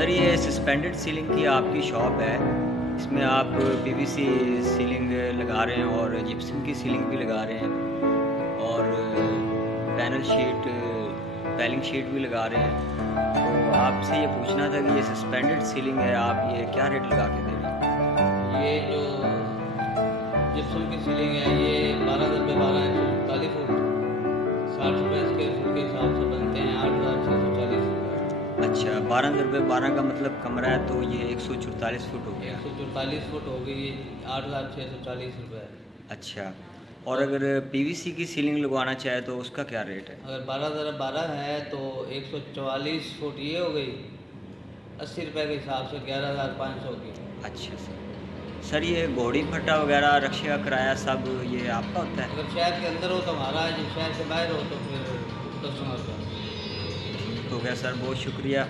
Sir ये suspended ceiling की आपकी शॉप है। इसमें आप पीवीसी सीलिंग लगा रहे हैं और जिप्सम की सीलिंग भी लगा रहे हैं और पैनल शीट पैलिंग शीट भी लगा रहे हैं। तो आपसे ये पूछना था कि ये सस्पेंडेड सीलिंग है, आप ये क्या रेट लगा के दे रहे हैं? ये जो जिप्सम की सीलिंग है ये 12x12 140 फुट 60 रुपये स्क्वायर फुट के हिसाब से बनते हैं 8,640 रुपये। अच्छा, 12x12 का मतलब कमरा है तो ये 144 फुट हो गया। 144 फुट हो गई, 8,640 रुपये। अच्छा, और अगर पीवीसी की सीलिंग लगवाना चाहे तो उसका क्या रेट है? अगर 12x12 है तो 144 फुट ये हो गई 80 रुपये के हिसाब से 11,500 की। अच्छा सर, ये घोड़ी फट्टा वगैरह रक्षा का किराया सब ये आपका होता है? अगर शहर के अंदर हो तो हमारा है, जब शहर से बाहर हो तो फिर कस्टमर का। ठीक हो गया सर, बहुत शुक्रिया।